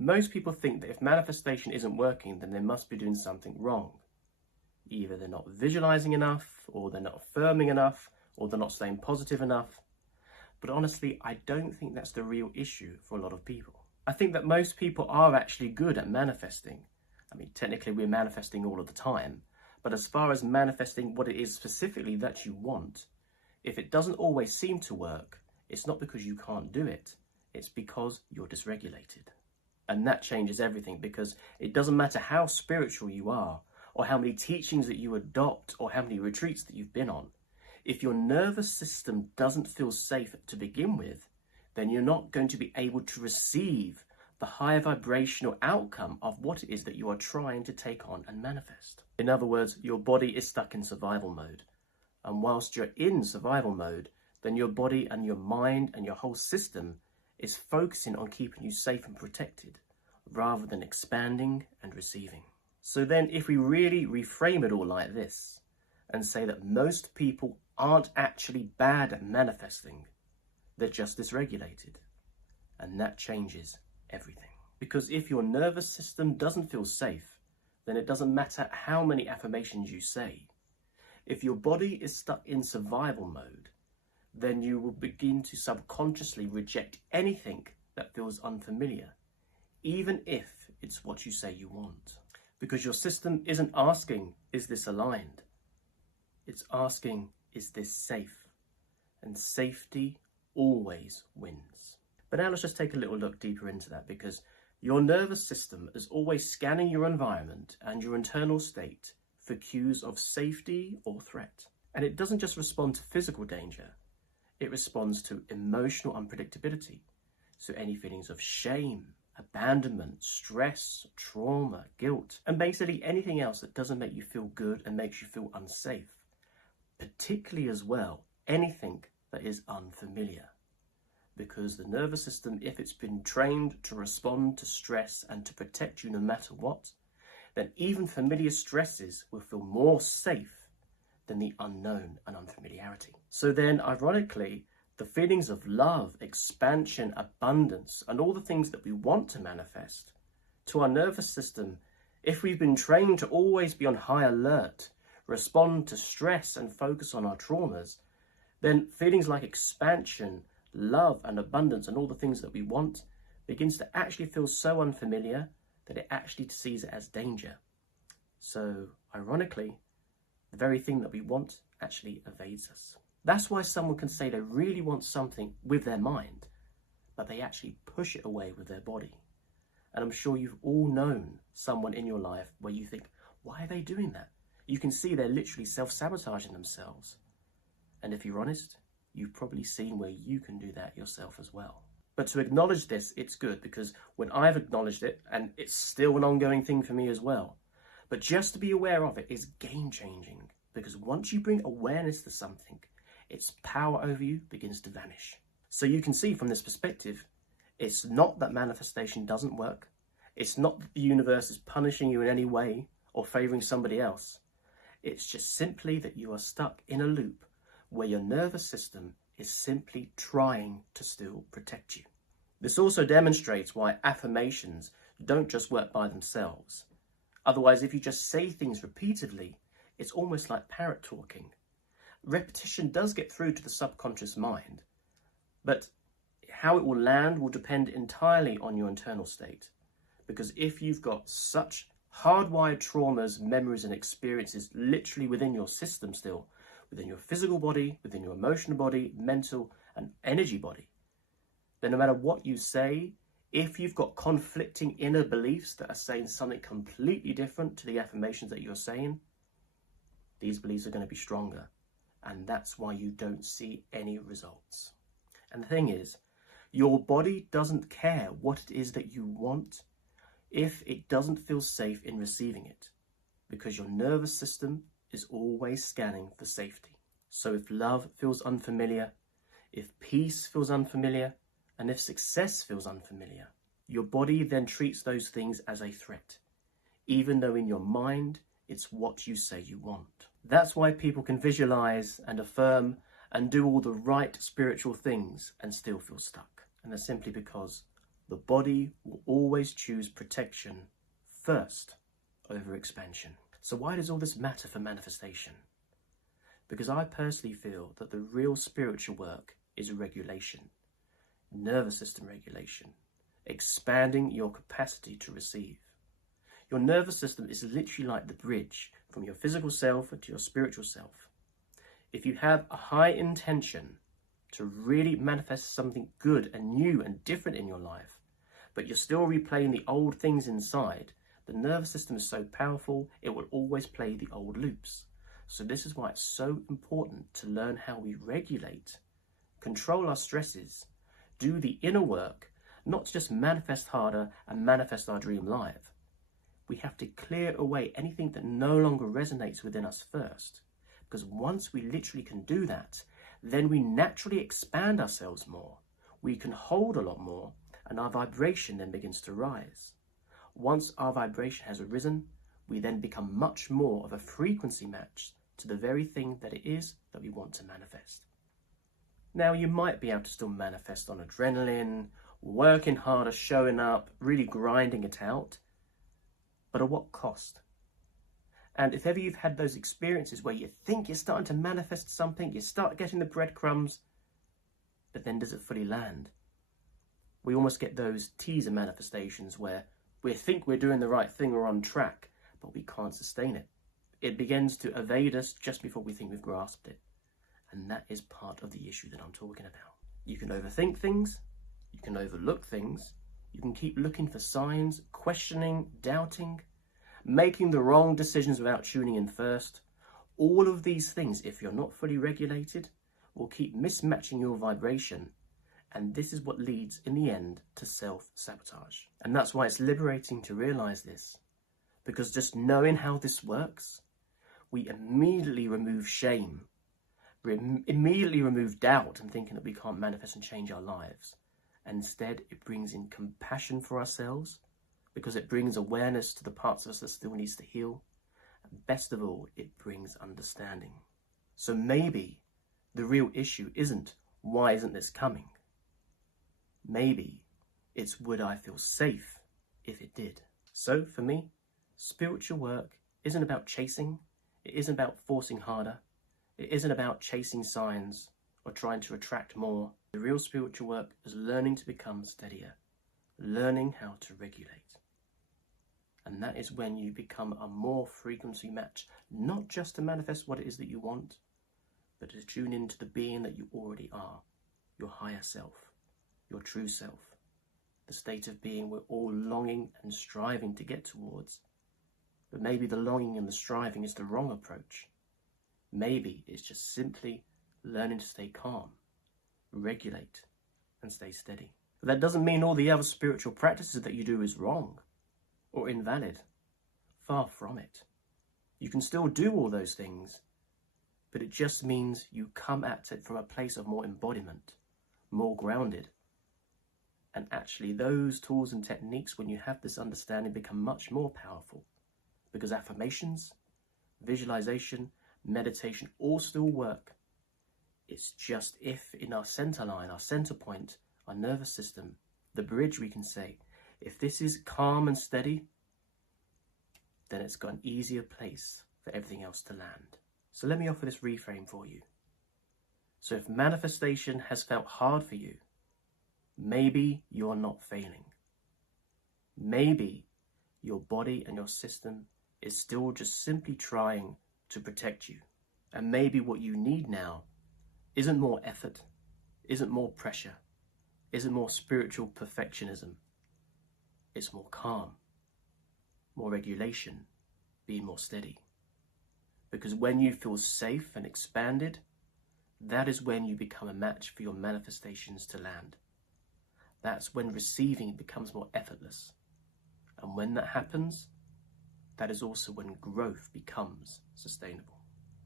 Most people think that if manifestation isn't working, then they must be doing something wrong. Either they're not visualizing enough, or they're not affirming enough, or they're not staying positive enough. But honestly, I don't think that's the real issue for a lot of people. I think that most people are actually good at manifesting. I mean, technically we're manifesting all of the time, but as far as manifesting what it is specifically that you want, if it doesn't always seem to work, it's not because you can't do it, it's because you're dysregulated. And that changes everything, because it doesn't matter how spiritual you are, or how many teachings that you adopt, or how many retreats that you've been on. If your nervous system doesn't feel safe to begin with, then you're not going to be able to receive the higher vibrational outcome of what it is that you are trying to take on and manifest. In other words, your body is stuck in survival mode. And whilst you're in survival mode, then your body and your mind and your whole system is focusing on keeping you safe and protected, rather than expanding and receiving. So then if we really reframe it all like this, and say that most people aren't actually bad at manifesting, they're just dysregulated. And that changes everything. Because if your nervous system doesn't feel safe, then it doesn't matter how many affirmations you say. If your body is stuck in survival mode, then you will begin to subconsciously reject anything that feels unfamiliar, even if it's what you say you want. Because your system isn't asking, is this aligned? It's asking, is this safe? And safety always wins. But now let's just take a little look deeper into that, because your nervous system is always scanning your environment and your internal state for cues of safety or threat. And it doesn't just respond to physical danger, it responds to emotional unpredictability. So any feelings of shame, abandonment, stress, trauma, guilt, and basically anything else that doesn't make you feel good and makes you feel unsafe. Particularly as well, anything that is unfamiliar. Because the nervous system, if it's been trained to respond to stress and to protect you no matter what, then even familiar stresses will feel more safe than the unknown and unfamiliarity. So then, ironically, the feelings of love, expansion, abundance, and all the things that we want to manifest, to our nervous system, if we've been trained to always be on high alert, respond to stress and focus on our traumas, then feelings like expansion, love and abundance and all the things that we want begins to actually feel so unfamiliar that it actually sees it as danger. So, ironically, the very thing that we want actually evades us. That's why someone can say they really want something with their mind, but they actually push it away with their body. And I'm sure you've all known someone in your life where you think, why are they doing that? You can see they're literally self-sabotaging themselves. And if you're honest, you've probably seen where you can do that yourself as well. But to acknowledge this, it's good, because when I've acknowledged it, and it's still an ongoing thing for me as well, but just to be aware of it is game-changing, because once you bring awareness to something, its power over you begins to vanish. So you can see from this perspective, it's not that manifestation doesn't work. It's not that the universe is punishing you in any way or favouring somebody else. It's just simply that you are stuck in a loop where your nervous system is simply trying to still protect you. This also demonstrates why affirmations don't just work by themselves. Otherwise, if you just say things repeatedly, it's almost like parrot talking. Repetition does get through to the subconscious mind, but how it will land will depend entirely on your internal state. Because if you've got such hardwired traumas, memories and experiences literally within your system still, within your physical body, within your emotional body, mental and energy body, then no matter what you say, if you've got conflicting inner beliefs that are saying something completely different to the affirmations that you're saying, these beliefs are going to be stronger. And that's why you don't see any results. And the thing is, your body doesn't care what it is that you want if it doesn't feel safe in receiving it, because your nervous system is always scanning for safety. So if love feels unfamiliar, if peace feels unfamiliar, and if success feels unfamiliar, your body then treats those things as a threat, even though in your mind, it's what you say you want. That's why people can visualize and affirm and do all the right spiritual things and still feel stuck. And that's simply because the body will always choose protection first over expansion. So why does all this matter for manifestation? Because I personally feel that the real spiritual work is regulation, nervous system regulation, expanding your capacity to receive. Your nervous system is literally like the bridge from your physical self to your spiritual self. If you have a high intention to really manifest something good and new and different in your life, but you're still replaying the old things inside, the nervous system is so powerful, it will always play the old loops. So this is why it's so important to learn how we regulate, control our stresses, do the inner work, not to just manifest harder and manifest our dream life. We have to clear away anything that no longer resonates within us first. Because once we literally can do that, then we naturally expand ourselves more. We can hold a lot more, and our vibration then begins to rise. Once our vibration has arisen, we then become much more of a frequency match to the very thing that it is that we want to manifest. Now, you might be able to still manifest on adrenaline, working harder, showing up, really grinding it out, but at what cost? And if ever you've had those experiences where you think you're starting to manifest something, you start getting the breadcrumbs, but then does it fully land? We almost get those teaser manifestations where we think we're doing the right thing or on track, but we can't sustain it. It begins to evade us just before we think we've grasped it. And that is part of the issue that I'm talking about. You can overthink things, you can overlook things, you can keep looking for signs, questioning, doubting, making the wrong decisions without tuning in first. All of these things, if you're not fully regulated, will keep mismatching your vibration. And this is what leads, in the end, to self-sabotage. And that's why it's liberating to realize this. Because just knowing how this works, we immediately remove shame. We immediately remove doubt and thinking that we can't manifest and change our lives. And instead, it brings in compassion for ourselves, because it brings awareness to the parts of us that still needs to heal. And best of all, it brings understanding. So maybe the real issue isn't, why isn't this coming? Maybe it's, would I feel safe if it did? So for me, spiritual work isn't about chasing. It isn't about forcing harder. It isn't about chasing signs or trying to attract more. The real spiritual work is learning to become steadier, learning how to regulate. And that is when you become a more frequency match, not just to manifest what it is that you want, but to tune into the being that you already are, your higher self, your true self, the state of being we're all longing and striving to get towards. But maybe the longing and the striving is the wrong approach. Maybe it's just simply learning to stay calm, regulate, and stay steady. But that doesn't mean all the other spiritual practices that you do is wrong or invalid. Far from it. You can still do all those things, but it just means you come at it from a place of more embodiment, more grounded. And actually those tools and techniques, when you have this understanding, become much more powerful, because affirmations, visualization, meditation all still work. It's just if in our center line, our center point, our nervous system, the bridge, we can say, if this is calm and steady, then it's got an easier place for everything else to land. So let me offer this reframe for you. So if manifestation has felt hard for you, maybe you're not failing. Maybe your body and your system is still just simply trying to protect you. And maybe what you need now isn't more effort, isn't more pressure, isn't more spiritual perfectionism. It's more calm, more regulation, being more steady. Because when you feel safe and expanded, that is when you become a match for your manifestations to land. That's when receiving becomes more effortless. And when that happens, that is also when growth becomes sustainable.